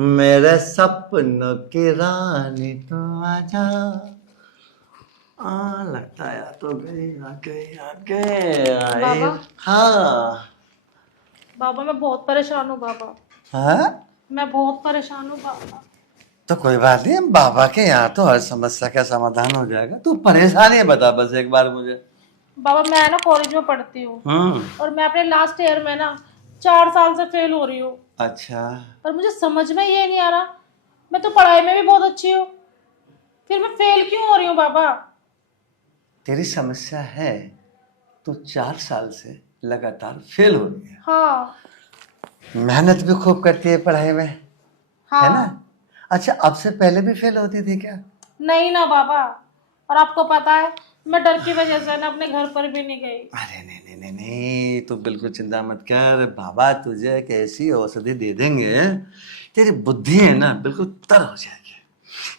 मेरे सपनों की रानी तो आजा। लगता है यार तो गई आ गई आ गई आए। बाबा हाँ। बाबा मैं बहुत परेशान हूँ बाबा। हाँ मैं बहुत परेशान हूँ बाबा। तो कोई बात नहीं, बाबा के यहाँ तो हर समस्या का समाधान हो जाएगा। तू परेशानी है बता बस एक बार मुझे। बाबा मैं ना कॉलेज में पढ़ती हूँ हम्म। और मैं अपने लास्ट ईयर में ना 4 साल से फेल हो रही हूँ। अच्छा। और मुझे समझ में ये नहीं आ रहा, मैं तो पढ़ाई में भी बहुत अच्छी हूँ, फिर मैं फेल क्यों हो रही हूँ बाबा। तेरी समस्या है, तू 4 साल से लगातार फेल हो रही है। हाँ मेहनत भी खूब करती है पढ़ाई में, है ना? हाँ। अच्छा, अब से पहले भी फेल होती थी क्या? नहीं ना बाबा, और आपको पता है मैं डर की वजह से ना अपने घर पर भी नहीं गई। अरे नहीं नहीं नहीं नहीं, तो बिल्कुल चिंता मत कर। बाबा तुझे एक ऐसी औषधि दे देंगे, तेरी बुद्धि है ना बिल्कुल तर हो जाएगी।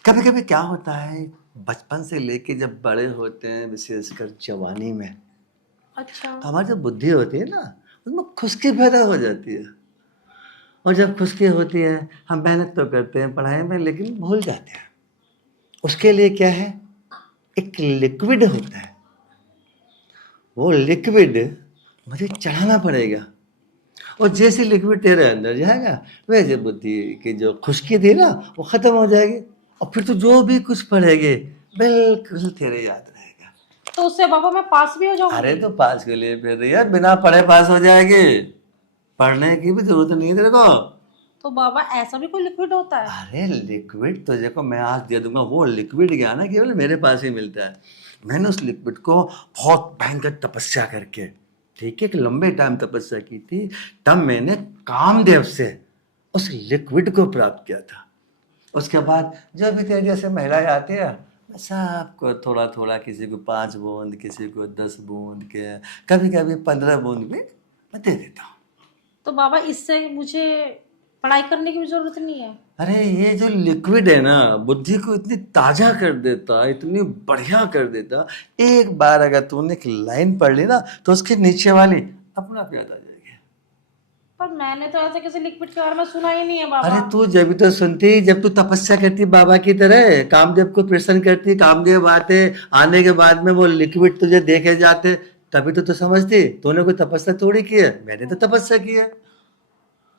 कभी कभी क्या होता है, बचपन से लेके जब बड़े होते हैं, विशेषकर जवानी में, अच्छा। तो हमारी जो बुद्धि होती है ना, उसमें खुश्की पैदा हो जाती है। और जब खुश्की होती है, हम मेहनत तो करते हैं पढ़ाई में लेकिन भूल जाते हैं। उसके लिए क्या है, एक लिक्विड होता है, वो लिक्विड मुझे चढ़ाना पड़ेगा। और जैसे लिक्विड तेरे अंदर जाएगा, वैसे बुद्धि की जो खुश्की थी ना वो खत्म हो जाएगी। और फिर तो जो भी कुछ पढ़ेगे बिल्कुल तेरे याद रहेगा। तो उससे बाबा मैं पास भी हो अरे जाऊंगी? तो पास के लिए फिर यार बिना पढ़े पास हो जाएगी, पढ़ने की भी जरूरत नहीं है तेरे को। तो बाबा ऐसा भी कोई लिक्विड होता है? अरे लिक्विड तुझे को मैं आज दे दूंगा। वो लिक्विड क्या ना केवल मेरे पास ही मिलता है। मैंने उस लिक्विड को बहुत भयंकर तपस्या करके, ठीक है, एक लंबे टाइम तपस्या की थी, तब मैंने कामदेव से उस लिक्विड को प्राप्त किया था। उसके बाद जो भी तेरे जैसे महिलाएं आती है, मैं सबको थोड़ा थोड़ा, किसी को 5 बूंद, किसी को 10 बूंद के, कभी कभी 15 बूंद भी मैं दे देता हूँ। तो बाबा इससे मुझे पढ़ाई करने की भी जरूरत नहीं है? अरे ये जो लिक्विड है ना, बुद्धि को इतनी ताजा कर देता, इतनी बढ़िया कर देता। एक बार अगर तूने एक लाइन पढ़ ली ना, तो उसके नीचे वाली अपना आप याद आ जाएगी। पर मैंने तो ऐसे किसी लिक्विड के बारे में सुना ही नहीं है बाबा। अरे तू जब भी तो सुनती, जब तू तपस्या करती बाबा की तरह, कामदेव को प्रसन्न करती, कामदेव आते, आने के बाद में वो लिक्विड तुझे देखे जाते, तभी तो तू समझती। तूने कोई तपस्या थोड़ी की है, मैंने तो तपस्या की है।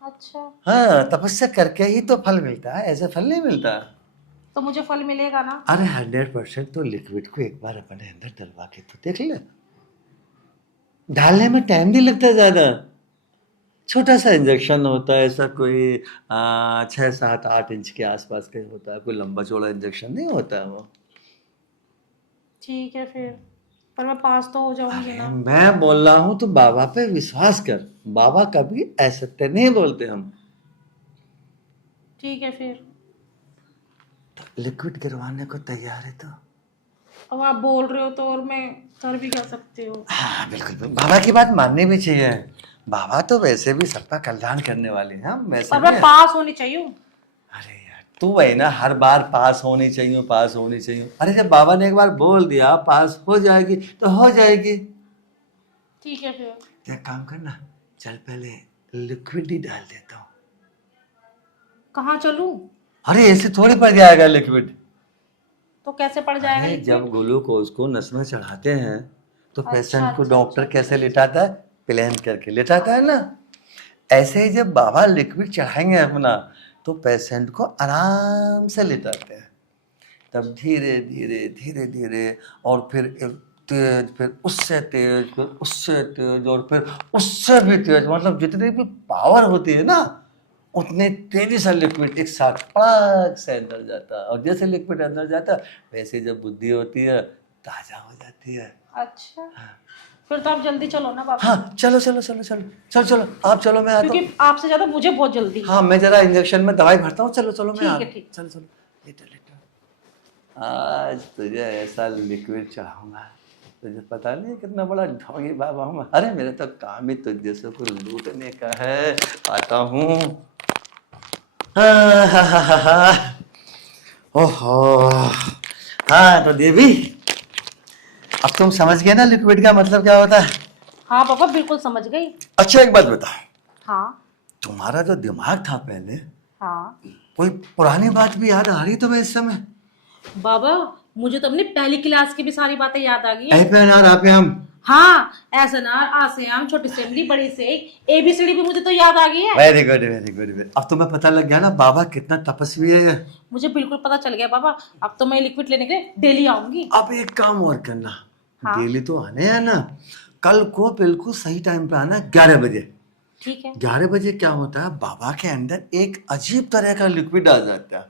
अच्छा। हाँ, तपस्या करके ही तो फल मिलता है, ऐसे फल नहीं मिलता। तो मुझे फल मिलेगा ना? अरे 100% तो लिक्विड को एक बार अपने अंदर डलवा के तो देख ले। डालने में टाइम नहीं लगता ज्यादा, छोटा सा इंजेक्शन होता है, ऐसा कोई 6, 7, 8 इंच के आसपास का होता है, कोई लंबा चौड़ा इंजेक्शन नहीं होता है वो। ठीक है फिर, पर मैं पास तो हो जाऊंगी अरे ना? मैं बोल रहा हूँ तो बाबा पे विश्वास कर, बाबा कभी असत्य नहीं बोलते हम। ठीक है फिर। लिक्विड गिरवाने को तैयार है तो? अब आप बोल रहे हो तो और मैं कर भी क्या सकती हूँ। हाँ बिल्कुल बिल्कुल, बाबा की बात माननी भी चाहिए। बाबा तो वैसे भी सबका कल्याण करने वाले हैं, हम वैसे पर भी मैं हैं। पास होनी चाहिए। अरे यार तू वही ना, हर बार पास होनी चाहिए, पास होनी चाहिए। अरे जब बाबा ने एक बार बोल दिया पास हो जाएगी तो हो जाएगी। ठीक है फिर। तो एक काम करना, चल पहले लिक्विड ही डाल देता हूँ। कहाँ चलूं? अरे ऐसे थोड़ी पड़ जाएगा लिक्विड। तो कैसे पड़ जाएगा अरे जब लिक्विड? ग्लूकोज को नस में चढ़ाते हैं, तो अच्छा पेशेंट को अच्छा अच्छा डॉक्टर कैसे अच्छा। लेटाता है, प्लेन करके लेटाता है ना। ऐसे ही जब बाबा लिक्विड चढ़ाएंगे अपना, तो पेशेंट को आराम से लेटाते हैं। तब धीरे धीरे धीरे धीरे, और फिर एक तेज, फिर उससे तेज, फिर उससे तेज, और फिर उससे भी तेज, मतलब जितनी भी पावर होती है ना, उतनी तेजी से लिक्विड एक साथ पड़ाक से अंदर जाता है। और जैसे लिक्विड अंदर जाता है, वैसे जब बुद्धि होती है ताजा हो जाती है। अच्छा, फिर तो आप जल्दी चलो ना बाबा। हाँ चलो चलो चलो चलो चलो चलो, आप चलो मैं आता क्योंकि हूँ। आपसे ज्यादा मुझे बहुत जल्दी है। हाँ मैं जरा इंजेक्शन में दवाई भरता हूँ, चलो चलो मैं आ ठीक रहा है हूँ, ठीक। चलो चलो। लेटर लेटर, आज तुझे ऐसा लिक्विड चढ़ाऊंगा, तुझे पता नहीं कितना बड़ा ढोंगी बाबा हूँ मैं। अरे मेरे तो काम ही तुझ जैसे को लूटने का है। आता हूँ। हाँ, हाँ, हाँ, हाँ, हाँ। ओहो। हाँ तो देवी, अब तुम समझ गए ना लिक्विड का मतलब क्या होता है? हाँ बाबा बिल्कुल समझ गई। अच्छा एक बात बताओ, हाँ तुम्हारा जो दिमाग था पहले, हाँ कोई पुरानी बात भी याद आ रही तुम्हें इस समय? बाबा मुझे तो अपनी पहली क्लास की भी सारी बातें याद आ गई है। ऐ पे अनार आप हम। हाँ, ऐसे ना आसे आम छोटी से इमली बड़ी से ABCD भी मुझे तो याद आ गई है। Very good very good. अब तुम्हें पता लग गया ना बाबा कितना तपस्वी है। मुझे बिल्कुल पता चल गया बाबा। अब तो मैं लिक्विड लेने के लिए डेली आऊंगी। अब एक काम और करना, हाँ। डेली तो आने है ना, कल को बिल्कुल सही टाइम पे आना 11 बजे। ठीक है। 11 बजे क्या होता है, बाबा के अंदर एक अजीब तरह का लिक्विड आ जाता है,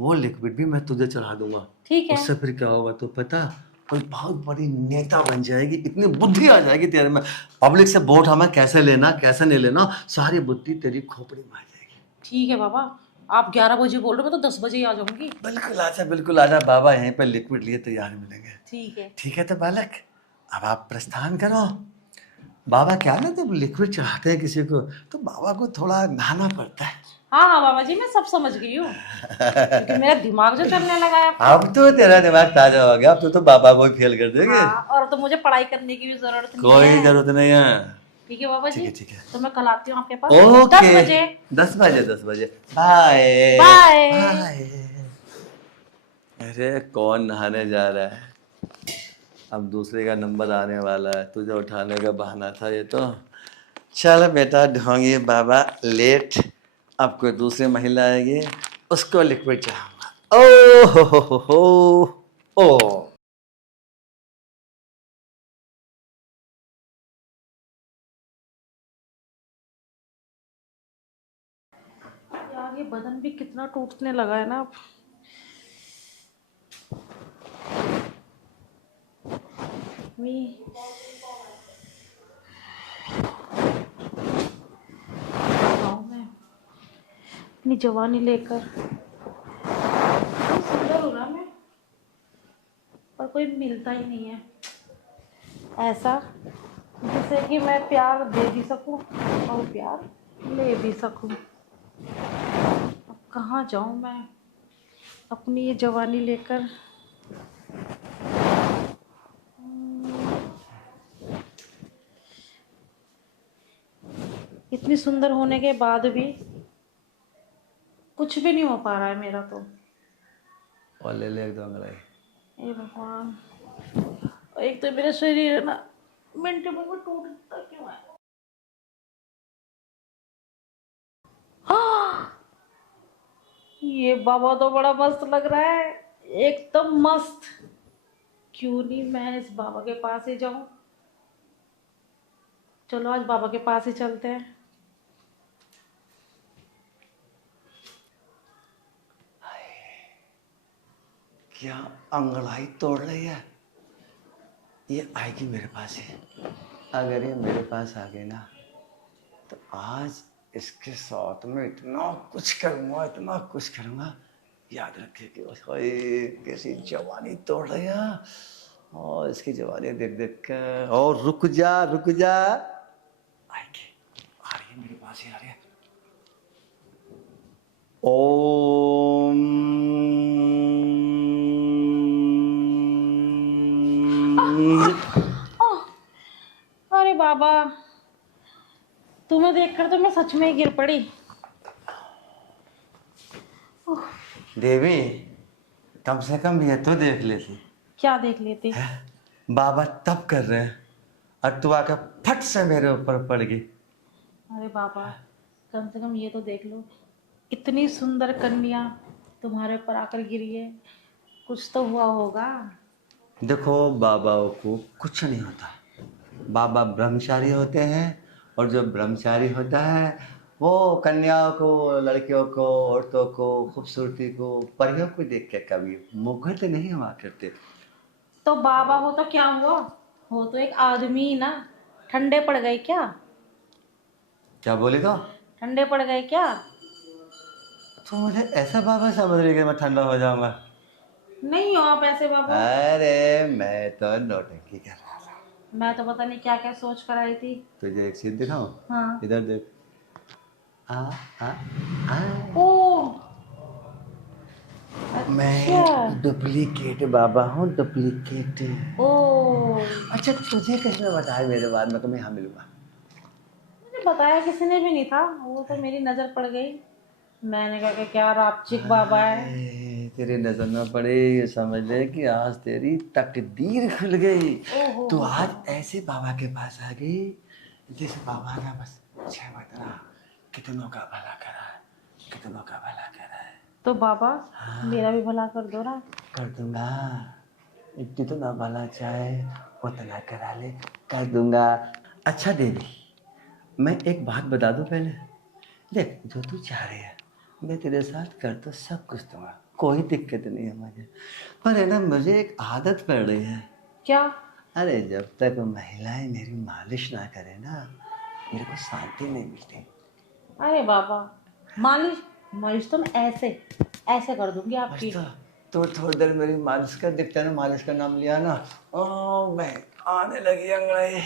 वो लिक्विड भी मैं तुझे चढ़ा दूंगा। ठीक है। उससे फिर क्या होगा तो पता, कोई बहुत बड़ी नेता बन जाएगी, इतनी बुद्धि आ जाएगी तेरे में, पब्लिक से वोट हमें कैसे लेना कैसे नहीं लेना सारी बुद्धि तेरी खोपड़ी में आ जाएगी। ठीक है बाबा, आप 11 बजे बोल रहे हो, मैं तो 10 बजे ही आ जाऊंगी। बिल्कुल आजा बाबा यहीं पर लिक्विड लिए तैयार मिलेंगे। ठीक है। ठीक है तो बालक, अब आप प्रस्थान करो। बाबा क्या ना, जब लिक्विड चढ़ाते हैं किसी को तो बाबा को थोड़ा नहाना पड़ता है। हाँ हाँ बाबा जी, मैं सब समझ गई हूँ, क्योंकि मेरा दिमाग जो चलने लगा है। अब तो तेरा दिमाग ताजा हो गया, अब तो बाबा को ही फेल कर देंगे। हाँ, और तो मुझे पढ़ाई करने की भी जरूरत नहीं कोई है। जरूरत नहीं है। ठीक है बाबा जी। ठीक है। तो मैं कल आती हूँ आपके पास ओके 10 बजे। 10 बजे बाय बाय। बाय। अरे कौन नहाने जा रहा है, अब दूसरे का नंबर आने वाला है, तुझे उठाने का बहाना था ये तो। चल बेटा ढोंगी बाबा लेट, अब कोई दूसरी महिला आएगी उसको लिक्विड चढ़ाऊंगा। ओ हो ओ। यार ये बदन भी कितना टूटने लगा है ना अब। मी गाँव में अपनी जवानी लेकर सुंदर हो रहा मैं, पर कोई मिलता ही नहीं है ऐसा जिससे कि मैं प्यार दे भी सकूं और प्यार ले भी सकूं। अब कहाँ जाऊं मैं अपनी ये जवानी लेकर। इतनी सुंदर होने के बाद भी कुछ भी नहीं हो पा रहा है मेरा तो। और ले ले एक दो अंगड़ाई। हे भगवान, एक तो मेरा शरीर है ना मिनटों में टूटता क्यों है। हाँ, ये बाबा तो बड़ा मस्त लग रहा है, एकदम मस्त। क्यों नहीं मैं इस बाबा के पास ही जाऊं। चलो आज बाबा के पास ही चलते हैं। क्या अंगड़ाई तोड़ रही है, ये आएगी मेरे पास ही। अगर ये मेरे पास आ गई ना तो आज इसके साथ में इतना कुछ करूँगा, याद रखे कि ओए कैसी जवानी तोड़ रही है। और इसकी जवानी देख देख कर, और रुक जा आएगी, आ रही है मेरे पास ही आ रही है। ओम अरे बाबा, तुम्हें देखकर तो मैं सच में ही गिर पड़ी। देवी कम से कम ये तो देख लेती। क्या देख लेती? बाबा तब कर रहे हैं और तू आकर फट से मेरे ऊपर पड़ गई। अरे बाबा, कम से कम ये तो देख लो, इतनी सुंदर कन्या तुम्हारे ऊपर आकर गिरी है, कुछ तो हुआ होगा। देखो बाबाओं को कुछ नहीं होता, बाबा ब्रह्मचारी होते हैं, और जो ब्रह्मचारी होता है वो कन्याओं को, लड़कियों को, औरतों को, खूबसूरती को, परियों को देख के कभी मुग्ध नहीं हुआ करते। तो बाबा हो तो क्या हुआ, हो तो एक आदमी ही ना। ठंडे पड़ गए क्या? क्या बोली तो? ठंडे पड़ गए क्या? तो मुझे ऐसा बाबा समझ रही कि मैं ठंडा हो जाऊंगा? नहीं हो आप ऐसे बाबा। अरे मैं तो नौटंकी कर रहा था। मैं तो पता नहीं क्या क्या सोच कर आई थी। तुझे एक चीज दिखाऊं? हाँ। इधर देख। आ, आ, आ। ओ मैं डुप्लीकेट बाबा हूँ, डुप्लीकेट। ओ, अच्छा तुझे किसने बताया मेरे बाद में कि मैं यहाँ मिलूंगा? मुझे बताया किसी ने भी नहीं था, वो तो मेरी नजर पड़ गई, मैंने कहा कि क्या रापचिक बाबा है। तेरी नजर न पड़े, ये समझ ले कि आज तेरी तकदीर खुल गई। ओहो तू हो आज हो। ऐसे बाबा के पास आ गई जिस बाबा का बस छह बता कितनों का भला करा है, कितनों का भला करा है। तो बाबा हाँ मेरा भी भला कर दो ना। कर दूंगा, जितना भला चाहे उतना करा ले, कर दूंगा। अच्छा देवी, मैं एक बात बता दूं पहले। देख जो तू चाह रही है मैं तेरे साथ कर तो सब कुछ दूंगा, कोई दिक्कत नहीं है मुझे। पर है ना मुझे एक आदत पड़ रही है। क्या? अरे जब तक महिलाएं मेरी मालिश ना करे ना मेरे को शांति नहीं मिलती। अरे बाबा, मालिश मालिश तो मैं ऐसे ऐसे कर दूंगी बस आपकी। तो थोड़ी देर मेरी मालिश कर, दिखता है ना मालिश का नाम लिया ना ओ मैं आने लगी अंगड़ाई।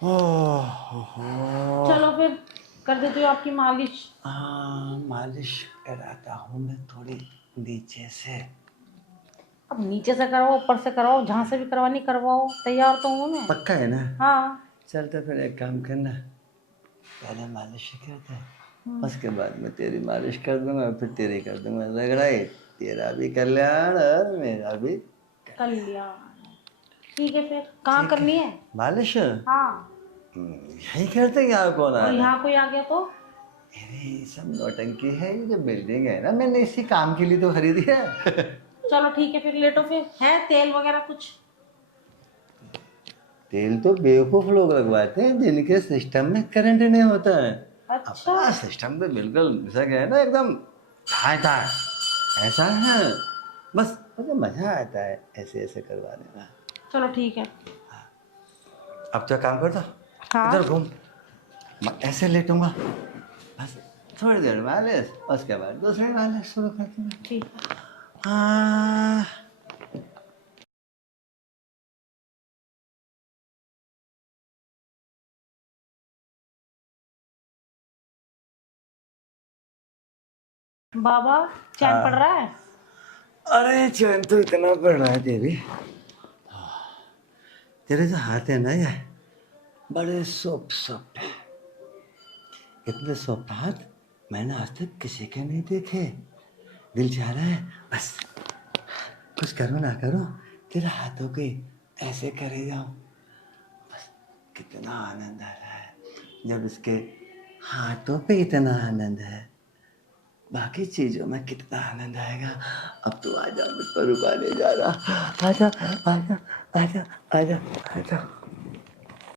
ओह चलो फिर कर देती हूँ आपकी मालिश। मालिश कराता हूँ मैं थोड़ी नीचे से। अब नीचे से करवाओ ऊपर से करवाओ, जहाँ से भी करवानी करवाओ, तैयार तो हूँ मैं। पक्का है ना? हाँ। चल तो फिर एक काम करना, पहले मालिश करते हैं उसके बाद मैं तेरी मालिश कर दूंगा, फिर तेरी कर दूंगा रगड़ाई। तेरा भी कल्याण और मेरा भी कल्याण। ठीक है फिर कहाँ ठीक करनी है। है? मालिश हाँ। यही करते हैं, यहाँ कौन आ और रहा है? यहाँ कोई आ गया तो? अरे ये सब नौटंकी है, ये जो बिल्डिंग है ना मैंने इसी काम के लिए तो खरीदी है। चलो ठीक है फिर लेटो। फिर है तेल वगैरह कुछ? तेल तो बेवकूफ लोग लगवाते हैं जिनके सिस्टम में करंट नहीं होता है। अच्छा। अपना सिस्टम तो बिल्कुल ऐसा क्या है ना एकदम ठाए ठाए ऐसा है। बस मुझे मजा आता है ऐसे ऐसे करवाने में। चलो ठीक है। अब तो काम कर दो, हाँ। इधर घूम, मैं ऐसे लेटूंगा बस थोड़ी देर मालिश, उसके बाद दूसरी मालिश शुरू कर दूंगा। ठीक है। हाँ बाबा चैन पड़ रहा है? अरे चैन तो इतना पड़ रहा है तेरी, तेरे जो हाथ है ना ये बड़े सॉफ्ट सॉफ्ट है। इतने सॉफ्ट हाथ मैंने आज तक किसी के नहीं देखे। दिल चाह रहा है बस कुछ करो ना करो तेरे हाथों के ऐसे करे जाओ। बस कितना आनंद आ रहा है जब इसके हाथों पे इतना आनंद है, बाकी चीजों में कितना आनंद आएगा। अब तो आजा, मुझ पर रुका नहीं जा रहा। आजा आजा आजा आजा आजा।